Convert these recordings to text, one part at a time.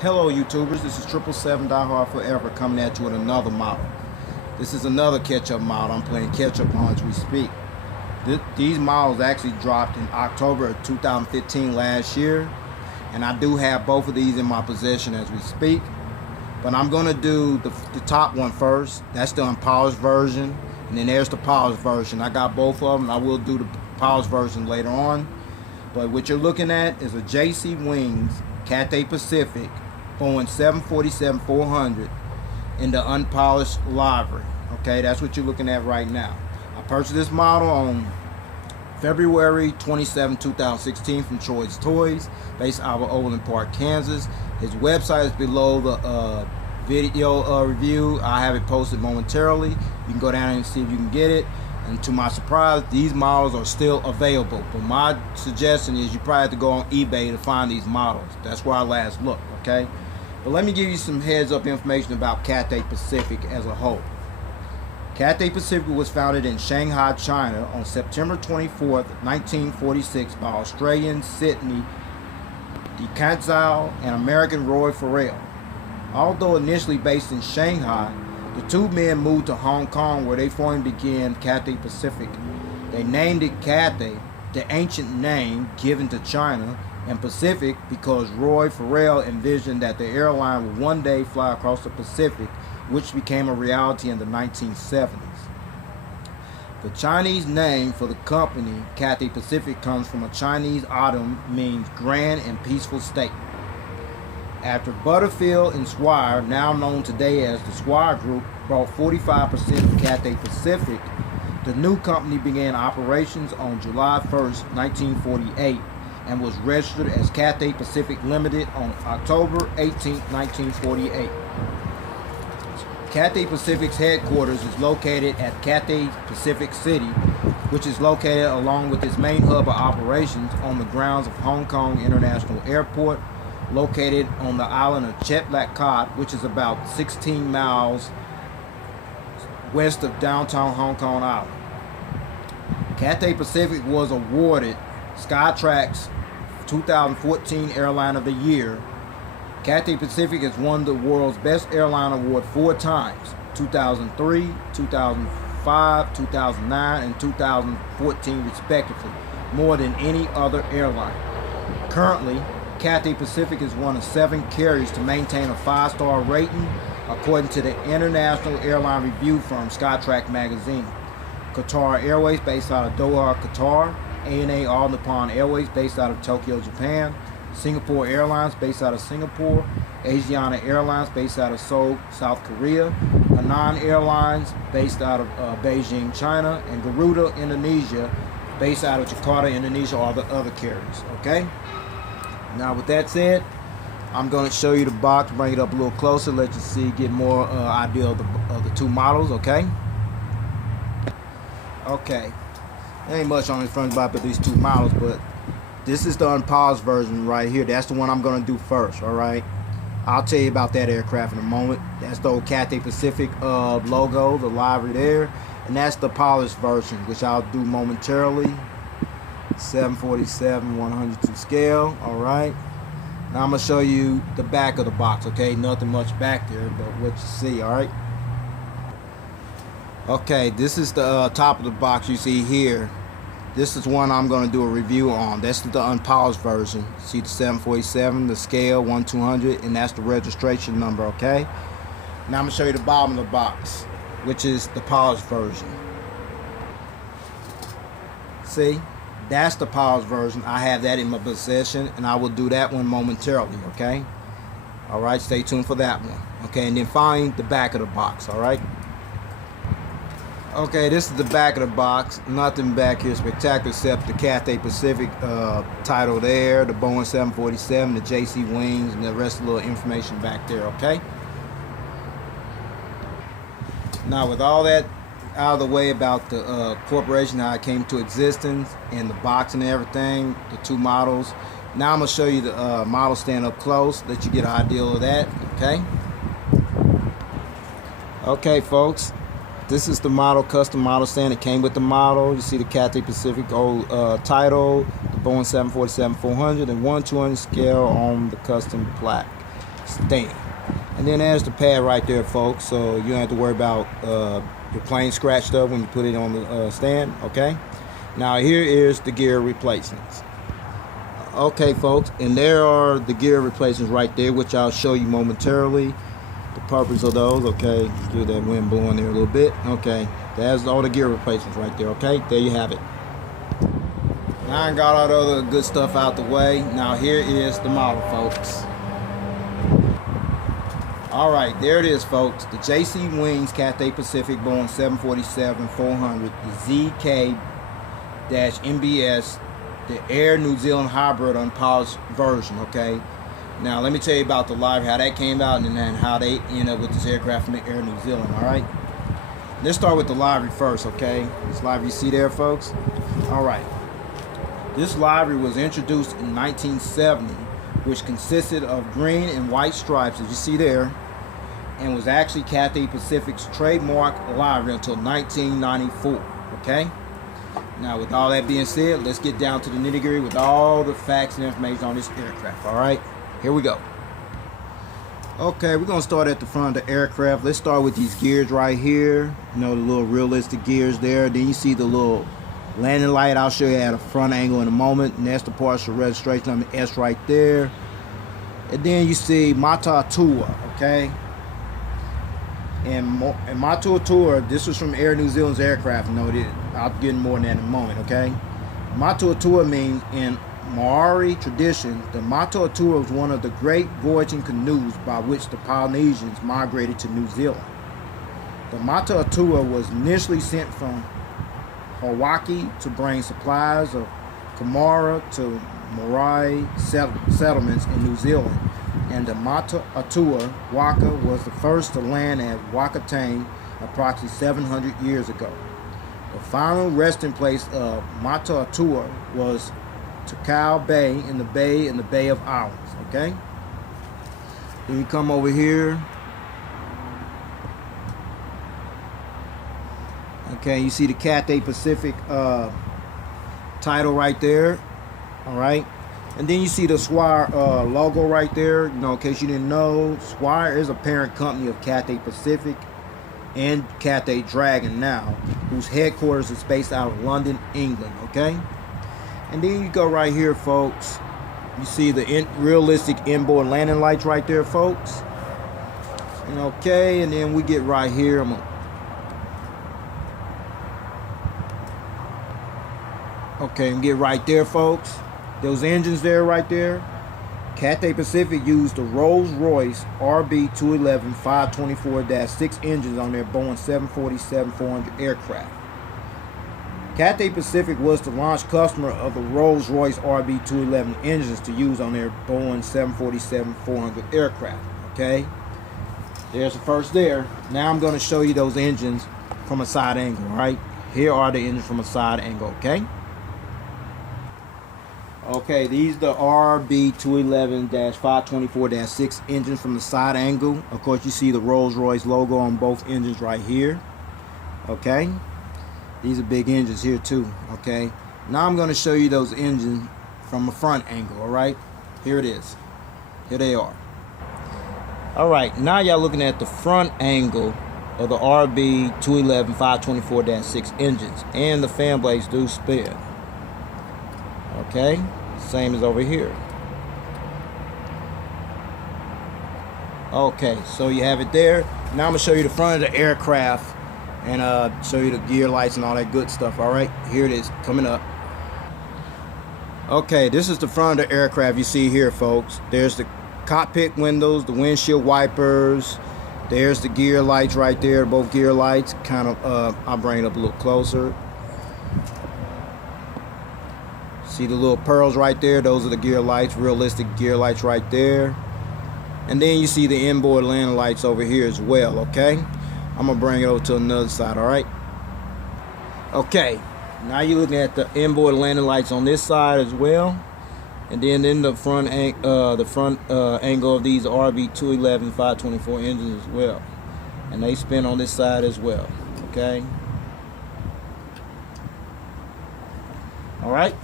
Hello YouTubers, this is 777 Die Hard Forever coming at you with another model. This is another catch-up model I'm playing catch-up on as we speak. These models actually dropped in October of 2015 last year, and I do have both of these in my possession as we speak. But I'm going to do the top one first. That's the unpolished version, and then there's the polished version. I got both of them. I will do the polished version later on. But what you're looking at is a JC Wings Cathay Pacific Boeing 747-400 in the unpolished livery. Okay, that's what you're looking at right now. I purchased this model on February 27, 2016 from Troy's Toys, based out of Overland Park, Kansas. His website is below the video review. I have it posted momentarily. You can go down and see if you can get it. And to my surprise, these models are still available. But my suggestion is you probably have to go on eBay to find these models. That's where I last looked, okay? But let me give you some heads up information about Cathay Pacific as a whole. Cathay Pacific was founded in Shanghai, China on September 24th, 1946 by Australian Sidney DeCanzao and American Roy Farrell. Although initially based in Shanghai, the two men moved to Hong Kong where they formally began Cathay Pacific. They named it Cathay, the ancient name given to China, and Pacific because Roy Farrell envisioned that the airline would one day fly across the Pacific, which became a reality in the 1970s. The Chinese name for the company, Cathay Pacific, comes from a Chinese idiom means grand and peaceful state. After Butterfield and Swire, now known today as the Swire Group, bought 45% of Cathay Pacific, the new company began operations on July 1st, 1948, and was registered as Cathay Pacific Limited on October 18, 1948. Cathay Pacific's headquarters is located at Cathay Pacific City, which is located along with its main hub of operations on the grounds of Hong Kong International Airport, located on the island of Chetlak, which is about 16 miles west of downtown Hong Kong Island. Cathay Pacific was awarded Skytrax's 2014 Airline of the Year. Cathay Pacific has won the world's best airline award 4 times: 2003, 2005, 2009, and 2014 respectively, more than any other airline. Currently, Cathay Pacific is one of 7 carriers to maintain a 5-star rating, according to the international airline review firm Skytrax magazine. Qatar Airways, based out of Doha, Qatar. ANA All Nippon Airways, based out of Tokyo, Japan. Singapore Airlines, based out of Singapore. Asiana Airlines, based out of Seoul, South Korea. Anan Airlines, based out of Beijing, China. And Garuda Indonesia, based out of Jakarta, Indonesia, are the other carriers. Okay? Now with that said, I'm going to show you the box, bring it up a little closer, let you see, get more idea of the two models, okay? Okay, there ain't much on the front about these two models, but this is the unpolished version right here. That's the one I'm going to do first, alright? I'll tell you about that aircraft in a moment. That's the old Cathay Pacific logo, the livery there, and that's the polished version, which I'll do momentarily. 747-100 to scale. Alright, now I'm gonna show you the back of the box. Okay, nothing much back there, but what you see. Alright, okay, this is the top of the box you see here. This is one I'm gonna do a review on. That's the unpolished version. See the 747, the scale 1/200, and that's the registration number. Okay, now I'm gonna show you the bottom of the box, which is the polished version. See, that's the polished version. I have that in my possession, and I will do that one momentarily, okay? Alright, stay tuned for that one. Okay, and then find the back of the box, alright? Okay, this is the back of the box. Nothing back here spectacular except the Cathay Pacific title there, the Boeing 747, the JC Wings, and the rest of the little information back there, okay? Now with all that out of the way about the corporation, how it came to existence, and the box and everything, the two models. Now I'm going to show you the model stand up close, let you get an idea of that, okay? Okay, folks, this is the model, custom model stand. It came with the model. You see the Cathay Pacific old title, the Boeing 747-400, and 1/200 scale on the custom plaque. stand. And then there's the pad right there, folks, so you don't have to worry about your plane scratched up when you put it on the stand. Okay, now here is the gear replacements. Okay, folks, and there are the gear replacements right there, which I'll show you momentarily. The purpose of those. Okay, do that wind blowing there a little bit. Okay, that's all the gear replacements right there. Okay, there you have it. Now I got all the other good stuff out the way. Now here is the model, folks. Alright, there it is, folks. The JC Wings Cathay Pacific Boeing 747-400, the ZK-MBS, the Air New Zealand Hybrid Unpolished version, okay? Now, let me tell you about the livery, how that came out, and then how they ended up with this aircraft from Air New Zealand, alright? Let's start with the livery first, okay? This livery you see there, folks? Alright. This livery was introduced in 1970, which consisted of green and white stripes, as you see there, and was actually Cathay Pacific's trademark livery until 1994, okay? Now, with all that being said, let's get down to the nitty-gritty with all the facts and information on this aircraft, all right? Here we go. Okay, we're going to start at the front of the aircraft. Let's start with these gears right here. You know, the little realistic gears there. Then you see the little landing light. I'll show you at a front angle in a moment. And that's the partial registration number S right there. And then you see Mata Atua, okay? And Mata Atua, this was from Air New Zealand's aircraft. No, I'll get more than that in a moment, okay? Mata Atua means in Maori tradition, the Mata Atua was one of the Great Voyaging Canoes by which the Polynesians migrated to New Zealand. The Mata Atua was initially sent from Hawaiki to bring supplies of Kumara to Maori settlements in New Zealand, and the Mata Atua Waka was the first to land at Whakatane approximately 700 years ago. The final resting place of Mata Atua was Takou Bay in the Bay of Islands, okay? Then you come over here. Okay, you see the Cathay Pacific title right there, all right? And then you see the Swire logo right there. You know, in case you didn't know, Swire is a parent company of Cathay Pacific and Cathay Dragon now, whose headquarters is based out of London, England, okay? And then you go right here, folks. You see the realistic inboard landing lights right there, folks. And okay, and then we get right here. Okay, and get right there, folks. Those engines there, right there. Cathay Pacific used the Rolls-Royce RB211 524-6 engines on their Boeing 747-400 aircraft. Cathay Pacific was the launch customer of the Rolls-Royce RB211 engines to use on their Boeing 747-400 aircraft. Okay, there's the first there. Now I'm going to show you those engines from a side angle. All right, here are the engines from a side angle. Okay, these are the RB211-524-6 engines from the side angle. Of course, you see the Rolls-Royce logo on both engines right here. Okay, these are big engines here too. Okay, now I'm going to show you those engines from a front angle. All right, here it is. Here they are. All right, now y'all looking at the front angle of the RB211-524-6 engines, and the fan blades do spin. Okay, same as over here. Okay, so you have it there. Now I'm gonna show you the front of the aircraft and show you the gear lights and all that good stuff. All right, here it is coming up. Okay, this is the front of the aircraft you see here, folks. There's the cockpit windows, the windshield wipers. There's the gear lights right there, both gear lights. Kind of, I'll bring it up a little closer. See the little pearls right there? Those are the gear lights, realistic gear lights right there. And then you see the inboard landing lights over here as well, okay? I'm gonna bring it over to another side, all right? Okay, now you're looking at the inboard landing lights on this side as well. And then in the front angle of these RB211-524 engines as well. And they spin on this side as well, okay? All right,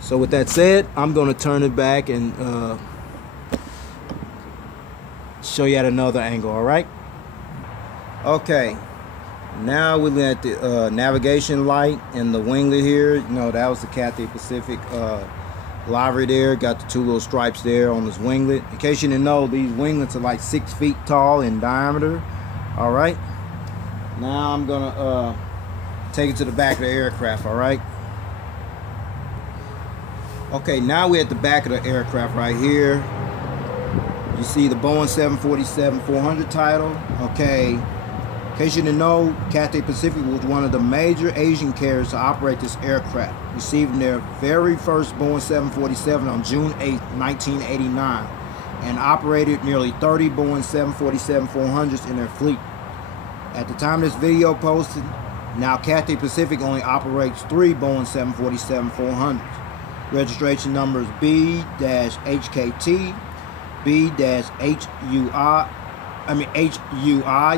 so with that said, I'm going to turn it back and show you at another angle. All right. Okay. Now we're at the navigation light and the winglet here. You know, that was the Cathay Pacific livery there. Got the two little stripes there on this winglet. In case you didn't know, these winglets are like 6 feet tall in diameter. All right. Now I'm gonna take it to the back of the aircraft. All right. Okay, now we're at the back of the aircraft right here. You see the Boeing 747-400 title. Okay. In case you didn't know, Cathay Pacific was one of the major Asian carriers to operate this aircraft, receiving their very first Boeing 747 on June 8, 1989, and operated nearly 30 Boeing 747-400s in their fleet. At the time this video posted, now Cathay Pacific only operates 3 Boeing 747-400s. Registration numbers B-HKT, B-HUI,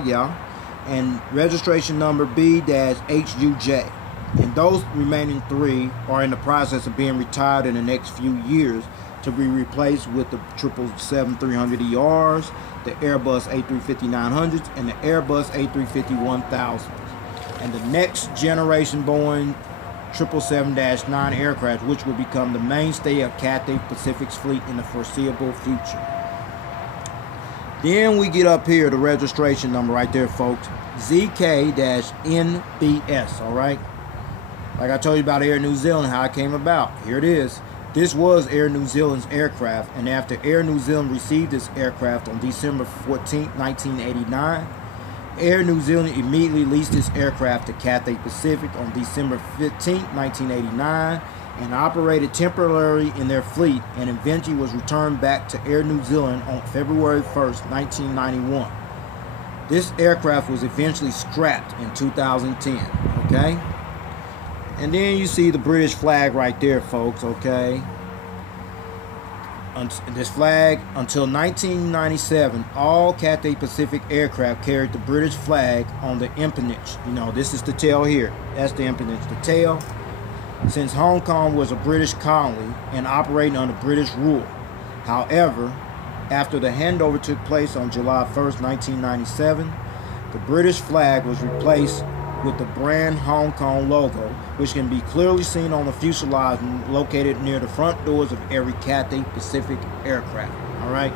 yeah, and registration number B-HUJ. And those remaining 3 are in the process of being retired in the next few years to be replaced with the 777-300ERs, the Airbus A350-900s, and the Airbus A350-1000s. And the next generation Boeing 777-9 aircraft, which will become the mainstay of Cathay Pacific's fleet in the foreseeable future. Then we get up here, the registration number right there, folks. ZK-NBS, all right? Like I told you about Air New Zealand, how it came about. Here it is. This was Air New Zealand's aircraft, and after Air New Zealand received this aircraft on December 14, 1989, Air New Zealand immediately leased this aircraft to Cathay Pacific on December 15, 1989, and operated temporarily in their fleet, and eventually was returned back to Air New Zealand on February 1st, 1991. This aircraft was eventually scrapped in 2010, okay? And then you see the British flag right there, folks, okay? This flag, until 1997, all Cathay Pacific aircraft carried the British flag on the empennage. You know, this is the tail here. That's the empennage, the tail. Since Hong Kong was a British colony and operating under British rule. However, after the handover took place on July 1st, 1997, the British flag was replaced with the brand Hong Kong logo, which can be clearly seen on the fuselage located near the front doors of every Cathay Pacific aircraft. All right,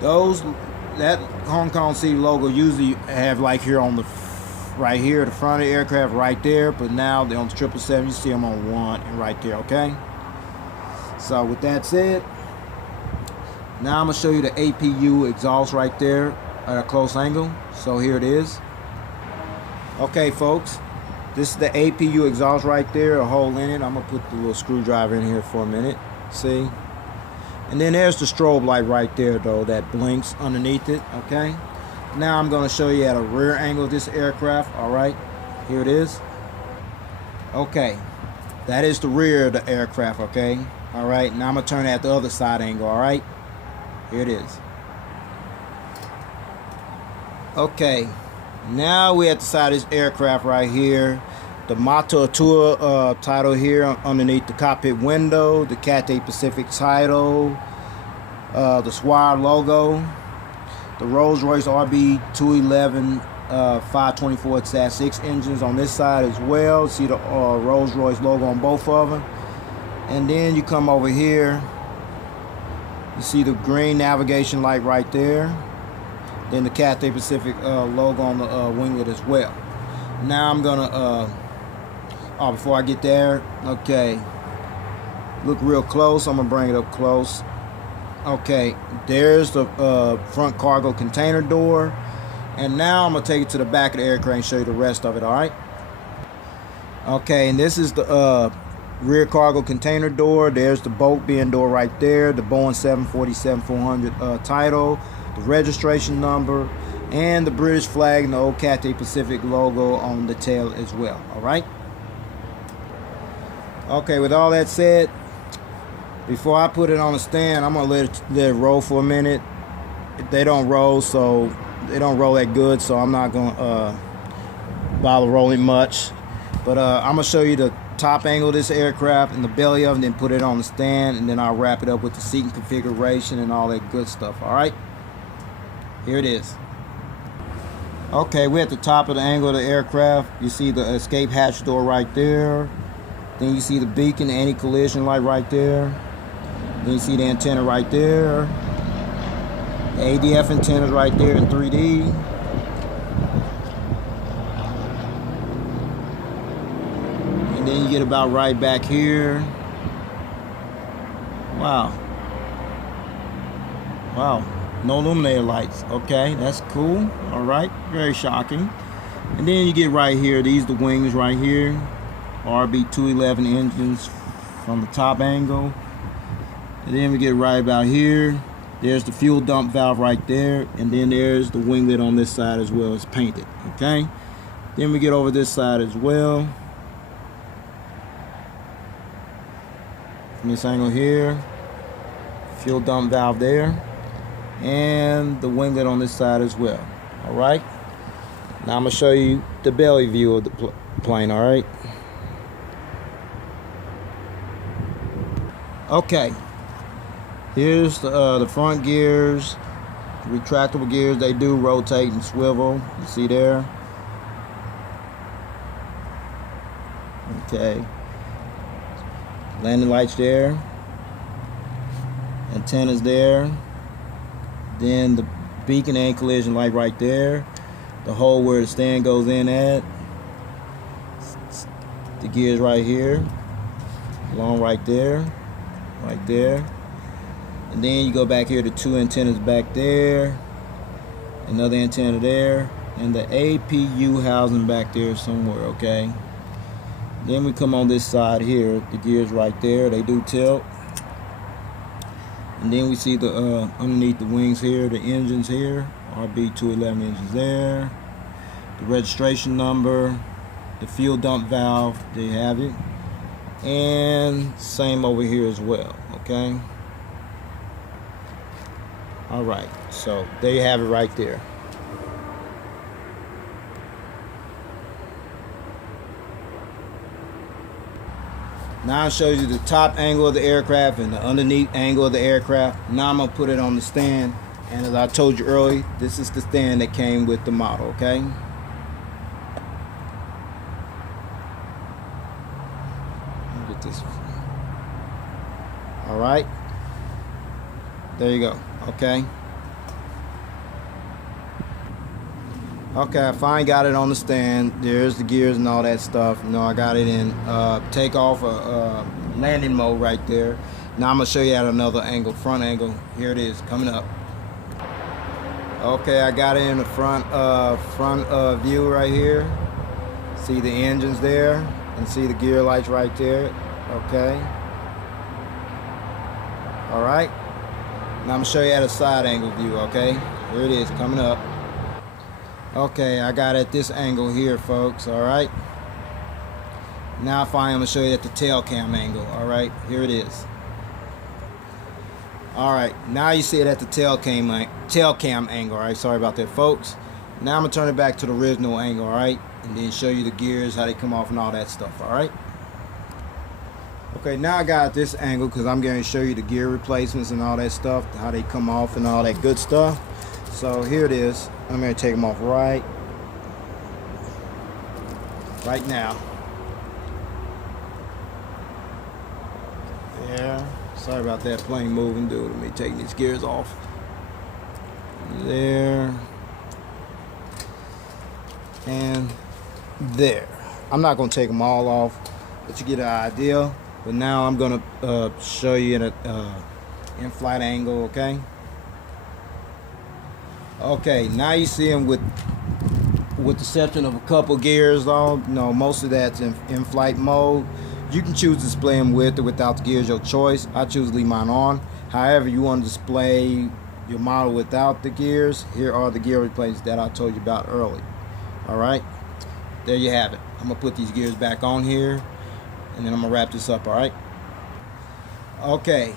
that Hong Kong City logo usually have like here on the right here, the front of the aircraft right there, but now they're on the 777. You see them on one and right there. Okay. So with that said, now I'm gonna show you the APU exhaust right there at a close angle. So here it is. Okay, folks, this is the APU exhaust right there, a hole in it. I'm gonna put the little screwdriver in here for a minute. See? And then there's the strobe light right there, though, that blinks underneath it. Okay. Now I'm gonna show you at a rear angle of this aircraft. All right, here it is. Okay, that is the rear of the aircraft. Okay. All right. Now I'm gonna turn it at the other side angle. All right. Here it is. Okay. Now we're at the side of this aircraft right here. The Mata Atua title here underneath the cockpit window. The Cathay Pacific title. The Swire logo. The Rolls-Royce RB211 524-6 engines on this side as well. See the Rolls-Royce logo on both of them. And then you come over here. You see the green navigation light right there. Then the Cathay Pacific logo on the winglet as well. Now I'm gonna before I get there, okay, look real close. I'm gonna bring it up close. Okay, there's the front cargo container door, and now I'm gonna take it to the back of the aircraft and show you the rest of it. All right. Okay, and this is the rear cargo container door. There's the boat bin door right there. The Boeing 747-400 title. The registration number, and the British flag and the old Cathay Pacific logo on the tail as well. All right. Okay, with all that said, before I put it on the stand, I'm gonna let it roll for a minute. They don't roll that good, so I'm not gonna bother rolling much. But I'm gonna show you the top angle of this aircraft and the belly of it, and then put it on the stand, and then I'll wrap it up with the seating configuration and all that good stuff. All right. Here it is. Okay, we're at the top of the angle of the aircraft. You see the escape hatch door right there. Then you see the beacon, the anti-collision light right there. Then you see the antenna right there. The ADF antennas right there in 3D. And then you get about right back here. Wow. Wow. No illuminator lights. Okay, that's cool. Alright, very shocking. And then you get right here, these the wings right here. RB211 engines from the top angle. And then we get right about here. There's the fuel dump valve right there. And then there's the winglet on this side as well. It's painted. Okay. Then we get over this side as well. From this angle here. Fuel dump valve there. And the winglet on this side as well. Alright. Now I'm going to show you the belly view of the plane. Alright. Okay. Here's the front gears. Retractable gears. They do rotate and swivel. You see there. Okay. Landing lights there. Antennas there. Then the beacon and collision light right there. The hole where the stand goes in at. The gears right here. Along right there. Right there. And then you go back here to two antennas back there. Another antenna there. And the APU housing back there somewhere, okay? Then we come on this side here. The gears right there. They do tilt. And then we see the underneath the wings here, the engines here, RB211 engines there, the registration number, the fuel dump valve, there you have it, and same over here as well. Okay. All right, so there you have it right there. Now it shows you the top angle of the aircraft and the underneath angle of the aircraft. Now I'm going to put it on the stand. And as I told you earlier, this is the stand that came with the model, okay? Let me get this. All right. There you go, okay? Okay, I finally got it on the stand. There's the gears and all that stuff. You know, I got it in takeoff landing mode right there. Now I'm gonna show you at another angle, front angle. Here it is, coming up. Okay, I got it in the front view right here. See the engines there, and see the gear lights right there. Okay. All right. Now I'm gonna show you at a side angle view. Okay. Here it is, coming up. Okay, I got it at this angle here, folks. All right. Now finally I'm gonna show you at the tail cam angle. All right, here it is. All right, now you see it at the tail cam angle. All right, sorry about that, folks. Now I'm gonna turn it back to the original angle. All right, and then show you the gears, how they come off, and all that stuff. All right. Okay, now I got this angle because I'm going to show you the gear replacements and all that stuff, how they come off and all that good stuff. So here it is. I'm going to take them off right now. There. Sorry about that plane moving, dude. Let me take these gears off. There. And there. I'm not going to take them all off, but you get an idea. But now I'm going to show you an in-flight angle, okay? Okay, now you see them with the exception of a couple gears on. No, most of that's in flight mode. You can choose to display them with or without the gears, your choice. I choose to leave mine on. However, you want to display your model without the gears, here are the gear replacements that I told you about earlier. All right, there you have it. I'm gonna put these gears back on here, and then I'm gonna wrap this up. All right. Okay.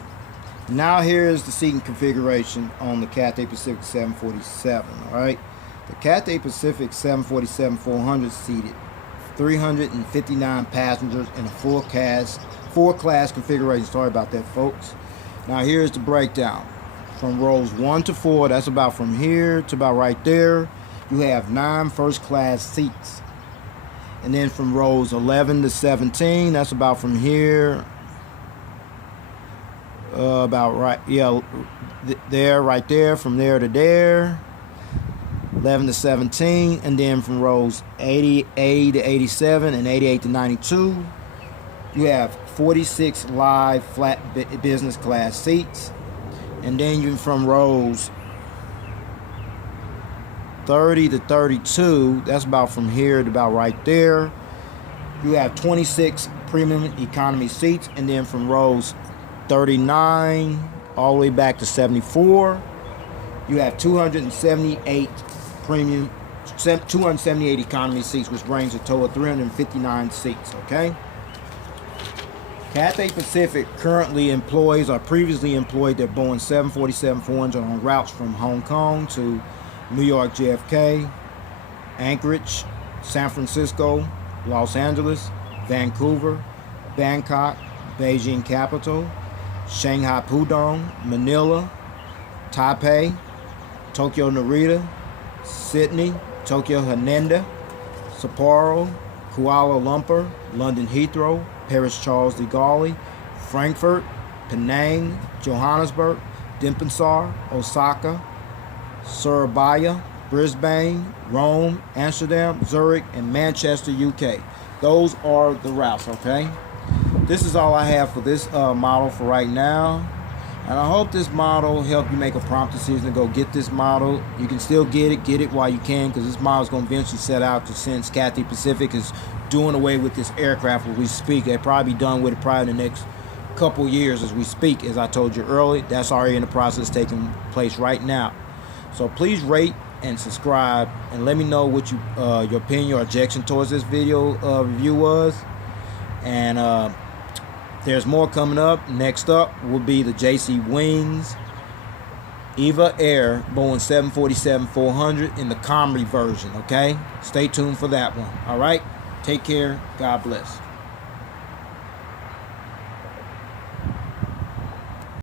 Now here's the seating configuration on the Cathay Pacific 747, all right? The Cathay Pacific 747-400 seated 359 passengers in a four-class configuration. Sorry about that, folks. Now here's the breakdown. from rows 1 to 4, that's about from here to about right there, you have 9 first class seats. And then from rows 11 to 17, that's about from here, about right, yeah, there, right there, from there to there, 11 to 17, and then from rows 88 to 87 and 88 to 92, you have 46 live flat business class seats. And then you from rows 30 to 32, that's about from here to about right there, you have 26 premium economy seats. And then from rows 39 all the way back to 74, you have 278 premium, 278 economy seats, which brings a total of 359 seats. Okay. Cathay Pacific currently employs or previously employed their Boeing 747-400 on routes from Hong Kong to New York JFK, Anchorage, San Francisco, Los Angeles, Vancouver, Bangkok, Beijing Capital, Shanghai Pudong, Manila, Taipei, Tokyo Narita, Sydney, Tokyo Haneda, Sapporo, Kuala Lumpur, London Heathrow, Paris Charles de Gaulle, Frankfurt, Penang, Johannesburg, Denpasar, Osaka, Surabaya, Brisbane, Rome, Amsterdam, Zurich, and Manchester, UK. Those are the routes, okay? This is all I have for this model for right now. And I hope this model helped you make a prompt decision to go get this model. You can still get it while you can, because this model is going to eventually set out to, since Cathay Pacific is doing away with this aircraft as we speak. They'll probably be done with it probably in the next couple years as we speak. As I told you earlier, that's already in the process taking place right now. So please rate and subscribe, and let me know what you your opinion or objection towards this video review was. And there's more coming up. Next up will be the JC Wings Eva Air Boeing 747-400 in the Camry version. Okay, stay tuned for that one. All right, take care. God bless.